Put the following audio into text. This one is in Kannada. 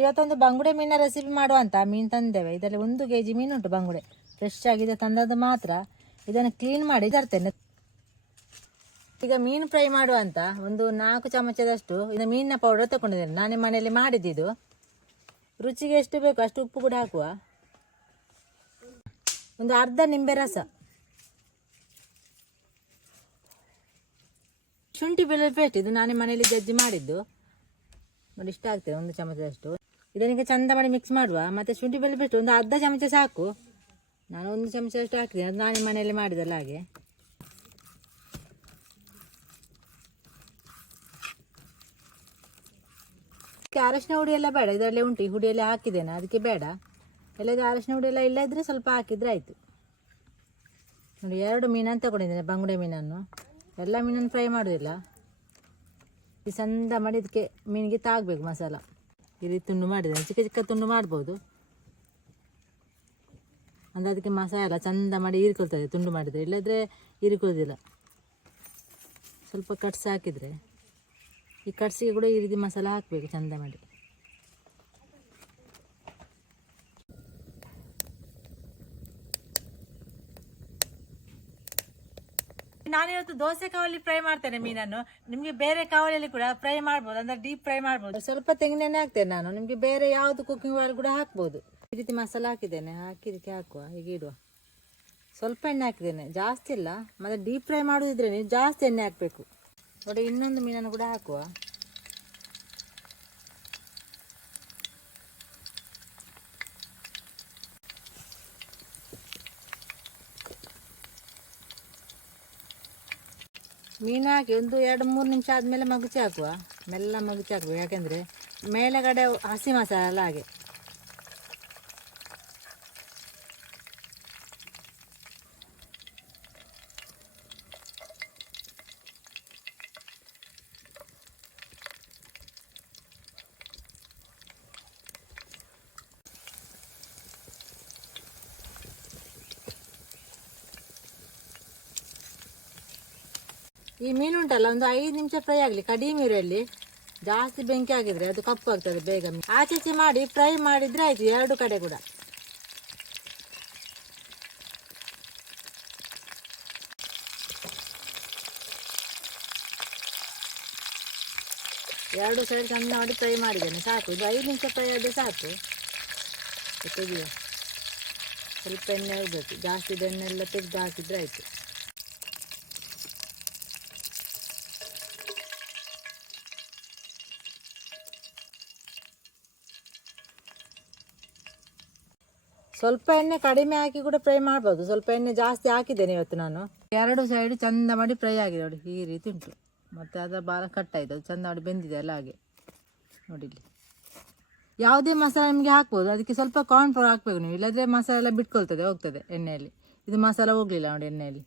ಇವತ್ತೊಂದು ಬಂಗುಡೆ ಮೀನಿನ ರೆಸಿಪಿ ಮಾಡುವಂತ ಮೀನು ತಂದೇವೆ. ಇದರಲ್ಲಿ ಒಂದು ಕೆ ಜಿ ಮೀನುಂಟು ಬಂಗುಡೆ. ಫ್ರೆಶ್ ಆಗಿದೆ, ತಂದದ್ದು ಮಾತ್ರ. ಇದನ್ನು ಕ್ಲೀನ್ ಮಾಡಿ ತರ್ತೇನೆ. ಈಗ ಮೀನು ಫ್ರೈ ಮಾಡುವಂತ ಒಂದು ನಾಲ್ಕು ಚಮಚದಷ್ಟು ಇದು ಮೀನಿನ ಪೌಡರ್ ತಗೊಂಡಿದ್ದೇನೆ. ನಾನೇ ಮನೆಯಲ್ಲಿ ಮಾಡಿದ್ದಿದ್ದು ರುಚಿಗೆ ಎಷ್ಟು ಬೇಕು ಅಷ್ಟು ಉಪ್ಪು ಕೂಡ ಹಾಕುವ. ಒಂದು ಅರ್ಧ ನಿಂಬೆ ರಸ. ಶುಂಠಿ ಬೆಳ್ಳುಳ್ಳಿ ಪೇಸ್ಟ್ ಇದು ನಾನೇ ಮನೆಯಲ್ಲಿ ಜಜ್ಜಿ ಮಾಡಿದ್ದು. ನೋಡಿ ಇಷ್ಟ ಆಗ್ತದೆ ಒಂದು ಚಮಚದಷ್ಟು. ಇದನ್ನೀಗ ಚಂದ ಮಾಡಿ ಮಿಕ್ಸ್ ಮಾಡುವ. ಮತ್ತು ಶುಂಠಿ ಬೆಳ್ಳಿ ಬಿಟ್ಟು ಒಂದು ಅರ್ಧ ಚಮಚ ಸಾಕು. ನಾನು ಒಂದು ಚಮಚ ಅಷ್ಟು ಹಾಕಿದೆ ಅದು ನಾನೇ ಮನೆಯಲ್ಲಿ ಮಾಡಿದಲ್ಲ ಹಾಗೆ. ಅರಶಿನ ಹುಡಿ ಬೇಡ. ಇದರಲ್ಲೇ ಉಂಟು. ಈ ಹುಡಿಯಲ್ಲಿ ಹಾಕಿದ್ದೇನೆ. ಅದಕ್ಕೆ ಬೇಡ. ಎಲ್ಲದ ಅರಶಿನ ಹುಡಿ ಎಲ್ಲ ಸ್ವಲ್ಪ ಹಾಕಿದ್ರೆ ಆಯಿತು. ನೋಡಿ, ಎರಡು ಮೀನನ್ನು ತಗೊಂಡಿದ್ದೇನೆ, ಬಂಗುಡೆ ಮೀನನ್ನು. ಎಲ್ಲ ಮೀನನ್ನು ಫ್ರೈ ಮಾಡೋದಿಲ್ಲ. ಈ ಚಂದ ಮಾಡಿ ಇದಕ್ಕೆ ಮೀನಿಗೆ ತಾಗಬೇಕು ಮಸಾಲ. ಈ ರೀತಿ ತುಂಡು ಮಾಡಿದ್ದೇನೆ. ಚಿಕ್ಕ ಚಿಕ್ಕ ತುಂಡು ಮಾಡ್ಬೋದು. ಅಂದರೆ ಅದಕ್ಕೆ ಮಸಾಲ ಚಂದ ಮಾಡಿ ಹೀರಿಕೊಳ್ತದೆ ತುಂಡು ಮಾಡಿದರೆ. ಇಲ್ಲದ್ರೆ ಹೀರಿಕೊಳ್ಳೋದಿಲ್ಲ. ಸ್ವಲ್ಪ ಕಟ್ಸ್ ಹಾಕಿದರೆ. ಈ ಕಟ್ಸಿಗೆ ಕೂಡ ಈ ರೀತಿ ಮಸಾಲ ಹಾಕಬೇಕು ಚಂದ ಮಾಡಿ. ನಾನಿವತ್ತು ದೋಸೆ ಕಾವಲಿ ಫ್ರೈ ಮಾಡ್ತೇನೆ ಮೀನನ್ನು. ನಿಮಗೆ ಬೇರೆ ಕಾವಲಿಯಲ್ಲಿ ಕೂಡ ಫ್ರೈ ಮಾಡ್ಬೋದು, ಅಂದ್ರೆ ಡೀಪ್ ಫ್ರೈ ಮಾಡ್ಬೋದು. ಸ್ವಲ್ಪ ತೆಂಗಿನೆಣ್ಣೆ ಹಾಕ್ತೇನೆ ನಾನು. ನಿಮಗೆ ಬೇರೆ ಯಾವುದು ಕುಕಿಂಗ್ ಆಯಿಲ್ ಕೂಡ ಹಾಕ್ಬೋದು. ಈ ರೀತಿ ಮಸಾಲ ಹಾಕಿದ್ದೇನೆ. ಹಾಕಿ ಇದಕ್ಕೆ ಹಾಕುವ. ಹೀಗೆ ಇಡುವ. ಸ್ವಲ್ಪ ಎಣ್ಣೆ ಹಾಕಿದ್ದೇನೆ ಜಾಸ್ತಿ ಇಲ್ಲ ಮತ್ತೆ ಡೀಪ್ ಫ್ರೈ ಮಾಡೋದಿದ್ರೆ ಜಾಸ್ತಿ ಎಣ್ಣೆ ಹಾಕಬೇಕು. ನೋಡಿ, ಇನ್ನೊಂದು ಮೀನನ್ನು ಕೂಡ ಹಾಕುವ. ಮೀನು ಹಾಕಿ ಒಂದು ಎರಡು ಮೂರು ನಿಮಿಷ ಆದಮೇಲೆ ಮಗುಚಿ ಹಾಕುವ ಮೆಲ್ಲ ಮಗುಚಿ ಹಾಕುವ ಯಾಕೆಂದರೆ ಮೇಲೆಗಡೆ ಹಸಿ ಮಸಾಲ ಹಾಗೆ. ಈ ಮೀನು ಉಂಟಲ್ಲ, ಒಂದು ಐದು ನಿಮಿಷ ಫ್ರೈ ಆಗಲಿ. ಕಡಿಮೆ ಇರಲ್ಲಿ. ಜಾಸ್ತಿ ಬೆಂಕಿ ಆಗಿದ್ರೆ ಅದು ಕಪ್ಪು ಆಗ್ತದೆ ಬೇಗ. ಆಚೆ ಈಚೆ ಮಾಡಿ ಫ್ರೈ ಮಾಡಿದ್ರೆ ಆಯ್ತು, ಎರಡು ಕಡೆ ಕೂಡ. ಎರಡು ಸೈಡ್ ಚಂದ ಮಾಡಿ ಫ್ರೈ ಮಾಡಿದ್ದೇನೆ, ಸಾಕು. ಇದು ಐದು ನಿಮಿಷ ಫ್ರೈ ಆದರೆ ಸಾಕು. ತೆಗೆಯುವ. ಸ್ವಲ್ಪ ಎಣ್ಣೆ ಇರಬೇಕು ಜಾಸ್ತಿ ಎಣ್ಣೆ ಎಲ್ಲ ತೆಗೆದು ಹಾಕಿದ್ರೆ ಆಯಿತು. ಸ್ವಲ್ಪ ಎಣ್ಣೆ ಕಡಿಮೆ ಹಾಕಿ ಕೂಡ ಫ್ರೈ ಮಾಡ್ಬೋದು. ಸ್ವಲ್ಪ ಎಣ್ಣೆ ಜಾಸ್ತಿ ಹಾಕಿದ್ದೇನೆ ಇವತ್ತು ನಾನು. ಎರಡು ಸೈಡ್ ಚಂದ ಮಾಡಿ ಫ್ರೈ ಆಗಿದೆ ನೋಡಿ, ಈ ರೀತಿ ಉಂಟು. ಮತ್ತು ಅದರ ಬಾಲ ಕಟ್ಟಾಯಿತು ಅದು ಚಂದ ಮಾಡಿ ಬೆಂದಿದೆ ಅಲ್ಲ ಹಾಗೆ. ನೋಡಿ ಇಲ್ಲಿ. ಯಾವುದೇ ಮಸಾಲೆ ನಿಮಗೆ ಹಾಕ್ಬೋದು. ಅದಕ್ಕೆ ಸ್ವಲ್ಪ ಕಾರ್ನ್ ಫ್ಲೋರ್ ಹಾಕಬೇಕು ನೀವು. ಇಲ್ಲದ್ರೆ ಮಸಾಲೆ ಎಲ್ಲ ಬಿಟ್ಕೊಳ್ತದೆ, ಹೋಗ್ತದೆ ಎಣ್ಣೆಯಲ್ಲಿ. ಇದು ಮಸಾಲ ಹೋಗಲಿಲ್ಲ ನೋಡಿ ಎಣ್ಣೆಯಲ್ಲಿ.